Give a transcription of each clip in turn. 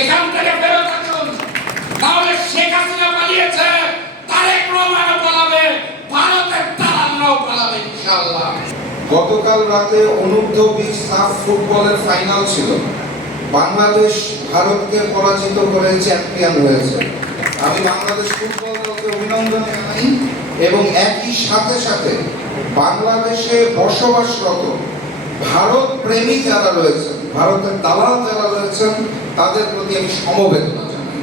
এখান থেকে ফেরত আসুন, তাহলে শেখ হাসিনা পালিয়েছে, তারেক রহমানও পালাবে, ভারতের তারান্নাও পালাবে ইনশাআল্লাহ। গতকাল রাতে অনূর্ধ্ব-20 সাফ ফুটবলের ফাইনাল ছিল। বাংলাদেশ ভারতকে পরাজিত করে চ্যাম্পিয়ন হয়েছে। আমি বাংলাদেশ ফুটবল দলকে অভিনন্দন জানাই এবং একই সাথে সাথে বাংলাদেশে বসবাসরত ভারত প্রেমী যারা রয়েছেন, ভারতের দালাল যারা রয়েছেন, তাদের প্রতি আমি সমবেদনা জানাই।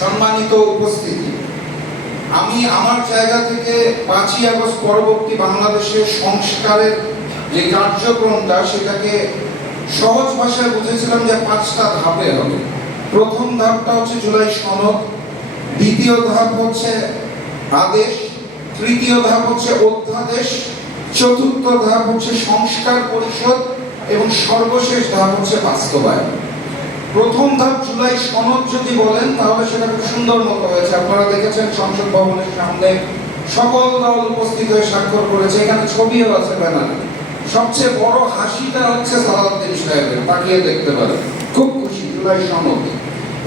সম্মানিত উপস্থিতি, আমি আমার জায়গা থেকে 5ই আগস্ট পরবর্তী বাংলাদেশের সংস্কারের যে কার্যক্রমটা, সেটাকে সহজ ভাষায় বুঝেছিলাম যে 5টা ধাপে হবে। প্রথম ধাপটা হচ্ছে জুলাই সনদ, দ্বিতীয় ধাপ হচ্ছে আদেশ, তৃতীয় ধাপ হচ্ছে অধ্যাদেশ, চতুর্থ ধাপ হচ্ছে সংস্কার পরিষদ এবং সর্বশেষ ধাপ হচ্ছে বাস্তবায়ন। প্রথম ধাপ জুলাই সনদ যদি বলেন তাহলে সেটা খুব সুন্দর মতো হয়েছে। আপনারা দেখেছেন সংসদ ভবনের সামনে সকল দল উপস্থিত হয়ে স্বাক্ষর করেছে, এখানে ছবিও আছে ব্যানারে। সবচেয়ে বড় হাসিটা হচ্ছে সালাউদ্দিন সাহেবের, তাকিয়ে দেখতে পারেন, খুব খুশি। জুলাই সনদ,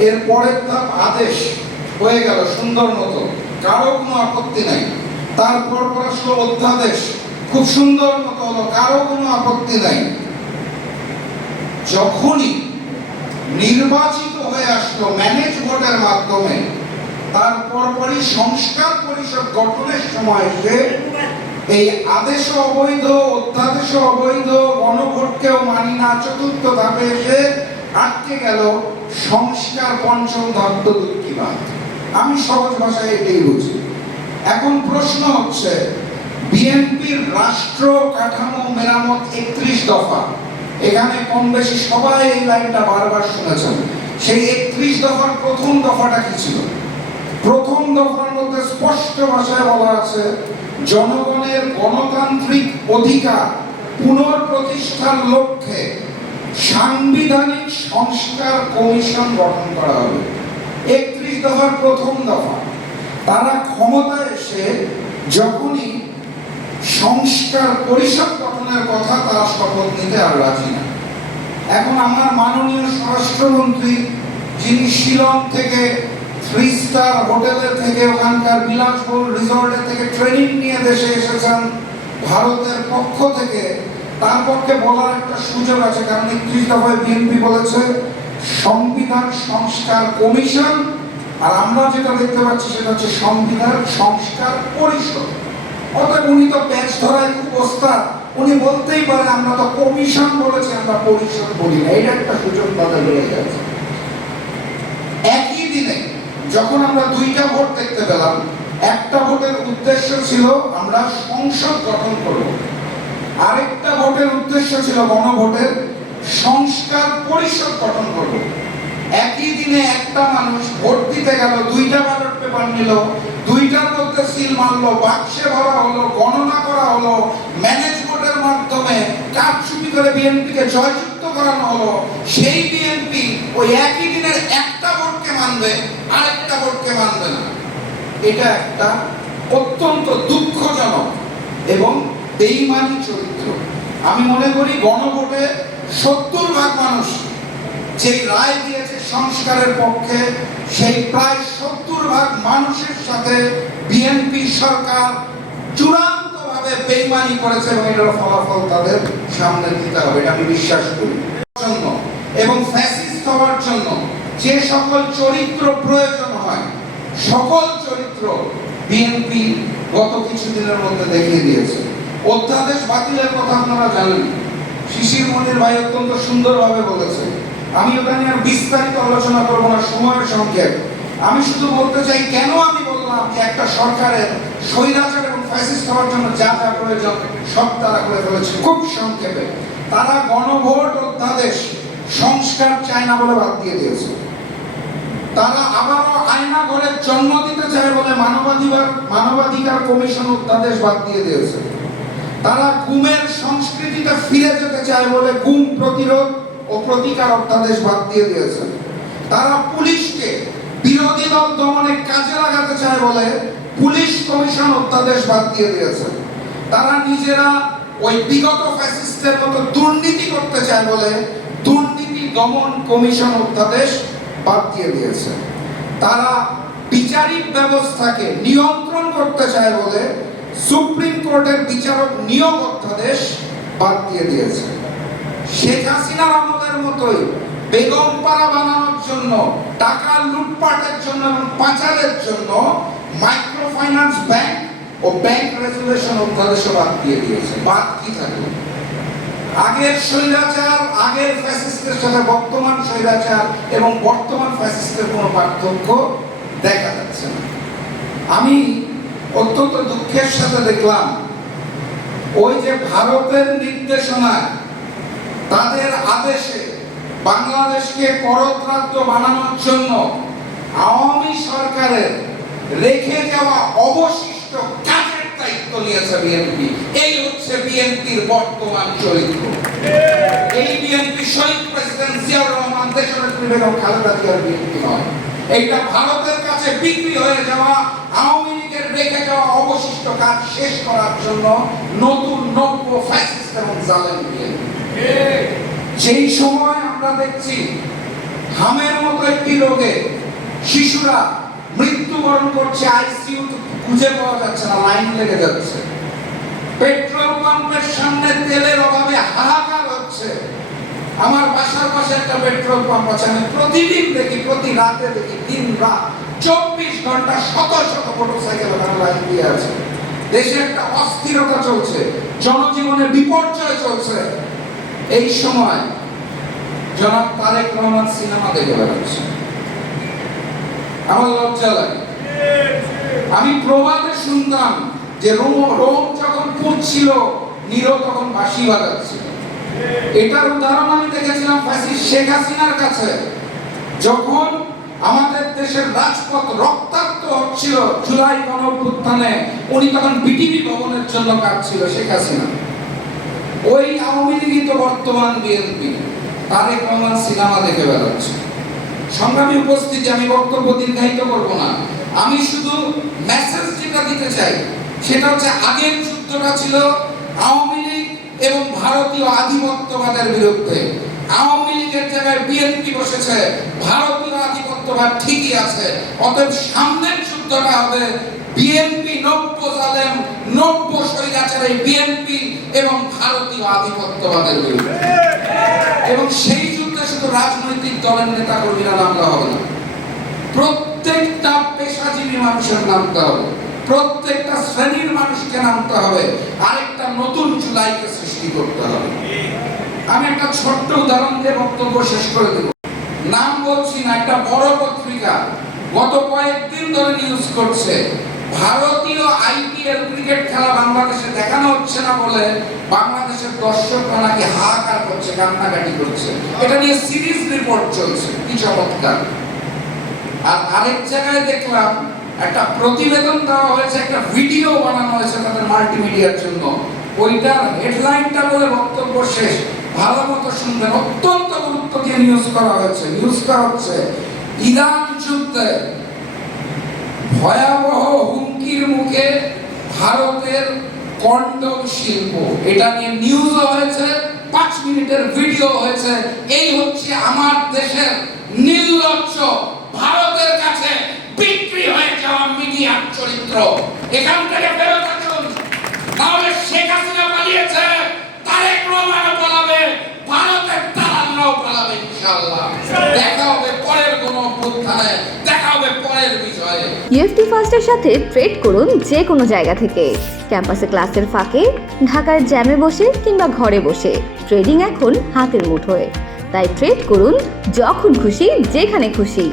এর পরের ধাপ আদেশ হয়ে গেল সুন্দর মতো, কারো কোনো আপত্তি নাই। তারপর আসলো অধ্যাদেশ, খুব সুন্দর মতো হলো, কারো কোনো আপত্তি নাই। যখনই নির্বাচিত হয়ে আসলো ম্যানেজ ভোটের মাধ্যমে, তারপরই সংস্কার পরিষদ গঠনের সময় এসে এই আদেশও অবৈধ, অধ্যাদেশও অবৈধ, গণভোটকেও মানি না, চতুর্থ ধাপে এসে আটকে গেল সংস্কার পঞ্চম ধাপ। তো দুঃখীবাদ, আমি সহজ ভাষায় এটাই বুঝি। এখন প্রশ্ন হচ্ছে, বিএনপির রাষ্ট্র কাঠামো মেরামত 31 দফা, এখানে কম বেশি সবাই এই লাইনটা বারবার শুনেছেন। সেই 31 দফার প্রথম দফাটা কি ছিল? প্রথম দফার মধ্যে স্পষ্ট ভাষায় বলা আছে, জনগণের গণতান্ত্রিক অধিকার পুনঃপ্রতিষ্ঠার লক্ষ্যে সাংবিধানিক সংস্কার কমিশন গঠন করা হবে। 31 দফার প্রথম দফা। তারা ক্ষমতায় এসে যখনই সংস্কার পরিষদ গঠনের কথা, তারা শপথ নিতে আর রাজি না। এখন আমার মাননীয় স্বরাষ্ট্রমন্ত্রী, যিনি শিলং থেকে 3 স্টার হোটেলের থেকে, ওখানকার বিলাসবহুল রিসর্টের থেকে ট্রেনিং নিয়ে দেশে এসেছেন ভারতের পক্ষ থেকে, তার পক্ষে বলার একটা সুযোগ আছে। কারণ 31 দফায় বিএনপি বলেছে সংবিধান সংস্কার কমিশন, আর আমরা যেটা দেখতে পাচ্ছি সেটা হচ্ছে সংবিধান সংস্কার পরিষদ। অতএব উনি তো প্যাচ ধরায় খুব ওস্তাদ, উনি বলতেই পারেন আমরা তো কমিশন বলেছি, আমরা পরিষদ বলি না। এটা একটা সুযোগ তাদের রয়ে গেছে। একই দিনে যখন আমরা 2টা ভোট দেখতে পেলাম, একটা ভোটের উদ্দেশ্য ছিল আমরা সংসদ গঠন করব, আরেকটা ভোটের উদ্দেশ্য ছিল গণভোটের সংস্কার পরিষদ গঠন করব। একই দিনে একটা মানুষ ভোট দিতে গেল, 2টা ব্যালট পেপার নিল, 2টার মধ্যে সিল মারলো, বাক্সে ভরা হলো, গণনা করা হলো, ম্যানেজ ভোটের মাধ্যমে কারচুপি করে বিএনপিকে জয়যুক্ত করানো হলো। সেই বিএনপি ওই একই দিনের একটা ভোটকে মানবে, আরেকটা ভোটকে মানবে না। এটা একটা অত্যন্ত দুঃখজনক এবং বেঈমানি চরিত্র। আমি মনে করি গণভোটে 70% মানুষ যেই রায় দিয়েছে সংস্কারের পক্ষে, সেই প্রায় 70% মানুষের সাথে বিএনপি সরকার চূড়ান্তভাবে বেঈমানি করেছে এবং এটার ফলাফল তাদের সামনে দিতে হবে, এটা আমি বিশ্বাস করি। এবং ফ্যাসিস্ট হওয়ার জন্য যে সকল চরিত্র প্রয়োজন হয়, সকল চরিত্র বিএনপি গত কিছুদিনের মধ্যে দেখিয়ে দিয়েছে। অধ্যাদেশ বাতিলের কথা আপনারা জানেন, শিশির মনির ভাই অত্যন্ত সুন্দরভাবে বলেছে। আমি ওটা নিয়ে আর বিস্তারিত আলোচনা করব না, সময়ের সংক্ষেপ। আমি শুধু বলতে চাই, কেন আমি বললাম যে একটা সরকারের স্বৈরাচার এবং ফ্যাসিস্ট হওয়ার জন্য যা যা প্রয়োজন সব তারা করে ফেলেছে। খুব সংক্ষেপে, তারা গণভোট অধ্যাদেশ সংস্কার চায় না বলে বাদ দিয়ে দিয়েছে। তারা আবারও আয়না ঘরের জন্ম দিতে চায় বলে মানবাধিকার কমিশন অধ্যাদেশ বাদ দিয়ে দিয়েছে। তারা গুমের সংস্কৃতিতে ফিরে যেতে চায় বলে গুম প্রতিরোধ ও প্রতিকার অধ্যাদেশ বাদ দিয়ে দিয়েছে। তারা পুলিশকে বিরোধী দল দমনে কাজে লাগাতে চায় বলে পুলিশ কমিশন অধ্যাদেশ বাদ দিয়ে দিয়েছে। তারা নিজেরা ওই বিগত ফ্যাসিস্টের মতো দুর্নীতি করতে চায় বলে দুর্নীতি দমন কমিশন অধ্যাদেশ বাদ দিয়ে দিয়েছে। তারা বিচারিক ব্যবস্থাকে নিয়ন্ত্রণ করতে চায় বলে সুপ্রিম কোর্টের বিচারক নিয়োগ অধ্যাদেশ বাদ দিয়ে দিয়েছে। শেখ হাসিনার আমলের মতোই বেগমপাড়া বানানোর জন্য, টাকা লুটপাটের জন্য এবং পাচারের জন্য মাইক্রো ফাইন্যান্স ব্যাংক ও ব্যাংক রেজুলেশন অধ্যাদেশও বাদ দিয়ে দিয়েছে। বাদ কি থাকলো? আগের স্বৈরাচার, আগের ফ্যাসিস্টের সাথে বর্তমান স্বৈরাচার এবং বর্তমান ফ্যাসিস্টের কোনো পার্থক্য দেখা যাচ্ছে না। আমি অত্যন্ত দুঃখের সাথে দেখলাম ওই যে ভারতের নির্দেশনায়, তাদের আদেশে বাংলাদেশকে পররাজ্য বানানোর জন্য আওয়ামী সরকারের রেখে যাওয়া অবশিষ্ট কাজের দায়িত্ব নিয়েছে বিএনপি। এই হচ্ছে বিএনপির বর্তমান চরিত্র। এই বিএনপি শহীদ প্রেসিডেন্ট জিয়াউর রহমান, দেশনেত্রী বেগম খালেদা জিয়ার বিএনপি নয়। এইটা ভারতের কাছে বিক্রি হয়ে যাওয়া আওয়ামী লীগের রেখে যাওয়া অবশিষ্ট কাজ শেষ করার জন্য নতুন নব্য ফ্যাসিস্ট এবং জালেম বিএনপি। সেই সময় আমরা দেখছি হামের মতো একটি রোগে শিশুরা মৃত্যুবরণ করছে, আইসিইউ খুঁজে পাওয়া যাচ্ছে না, লাইন লেগে যাচ্ছে। পেট্রোল পাম্পের সামনে তেলের অভাবে হাহাকার হচ্ছে। আমার বাসার পাশে একটা পেট্রোল পাম্প আছে, আমি প্রতিদিন দেখি, প্রতি রাতে দেখি, দিন রাত 24 ঘন্টা শত শত মোটরসাইকেল ওখানে লাইন দিয়ে আছে। দেশে একটা অস্থিরতা চলছে, জনজীবনে বিপর্যয় চলছে। এই সময় জনাব তারেক রহমান সিনেমা দেখে বেড়াচ্ছে। আমার লজ্জা লাগে। আমি প্রবাদে শুনতাম যে রোম যখন পুড়ছিল, নিরো তখন বাঁশি বাজাচ্ছিল। এটার উদাহরণ আমি দেখেছিলাম ফ্যাসিস্ট শেখ হাসিনার কাছে। যখন আমাদের দেশের রাজপথ রক্তাক্ত হচ্ছিল জুলাই গণঅভ্যুত্থানে, উনি তখন বিটিভি ভবনের জন্য কাঁদছিল শেখ হাসিনা। ওই আওয়ামী লীগই তো বর্তমান বিএনপি। তারেক রহমান সিনেমা দেখে বেড়াচ্ছে। সংগ্রামী উপস্থিতি, আমি বক্তব্য দীর্ঘায়িত করব না। আমি শুধু মেসেজ যেটা দিতে চাই সেটা হচ্ছে, আগের যুদ্ধটা ছিল আওয়ামী লীগ এবং ভারতীয় আধিপত্যবাদের বিরুদ্ধে। আওয়ামী লীগের জায়গায় বিএনপি বসেছে, ভারতীয় আধিপত্যবাদ ঠিকই আছে। অতএব সামনের যুদ্ধটা হবে বিএনপি নব্য জালেম, নব্য স্বৈরাচারী বিএনপি এবং ভারতীয় আধিপত্যবাদের বিরুদ্ধে। এবং সেই যুদ্ধে শুধু রাজনৈতিক দলের নেতা কর্মীরা নামতে হবে না, প্রত্যেকটা পেশাজীবী মানুষের নামতে হবে, প্রত্যেকটা শ্রেণীর মানুষকে নামতে হবে। আরেকটা নতুন জুলাইকে সৃষ্টি করতে হবে। আমি একটা ছোট্ট উদাহরণ দিয়ে বক্তব্য শেষ করে দেব। নাম বলছি না, একটা বড় পত্রিকা গত কয়েকদিন ধরে নিউজ করছে ভারতীয় আইপিএল ক্রিকেট খেলা বাংলাদেশে দেখানো হচ্ছে না বলে বাংলাদেশের দর্শকরা নাকি হাহাকার করছে, কান্নাকাটি করছে। এটা নিয়ে সিরিজ রিপোর্ট চলছে, কি চমৎকার। আর আরেক জায়গায় দেখলাম একটা প্রতিবেদন দেওয়া হয়েছে, একটা ভিডিও বানানো হয়েছে তাদের মাল্টিমিডিয়ার জন্য। ওইটার হেডলাইনটা বলে বক্তব্য শেষ, ভালো মতো শুনবেন। অত্যন্ত গুরুত্ব দিয়ে নিউজ করা হয়েছে। নিউজটা হচ্ছে ইরান যুদ্ধে ভয়াবহ হুমকির মুখে ভারতের কন্ডম শিল্প। এটা নিয়ে নিউজও হয়েছে, 5 মিনিটের ভিডিও হয়েছে। এই হচ্ছে আমার দেশের নির্লজ্জ, ভারতের কাছে বিক্রি হয়ে যাওয়া মিডিয়ার চরিত্র। এখান থেকে বেরোতে আসুন, তাহলে শেখ হাসিনা পালিয়েছে, তারেক রহমানও পালাবে, ভারতের দালালরাও পালাবে ইনশাআল্লাহ। দেখা হবে পরের কোনো অভ্যুত্থানে, দেখা হবে পরের বিষয়ে। ইউএফটি ফার্স্টের সাথে ট্রেড করুন যে কোনো জায়গা থেকে। ক্যাম্পাসে ক্লাসের ফাঁকে, ঢাকার জ্যামে বসে কিংবা ঘরে বসে, ট্রেডিং এখন হাতের মুঠোয়। তাই ট্রেড করুন যখন খুশি, যেখানে খুশি।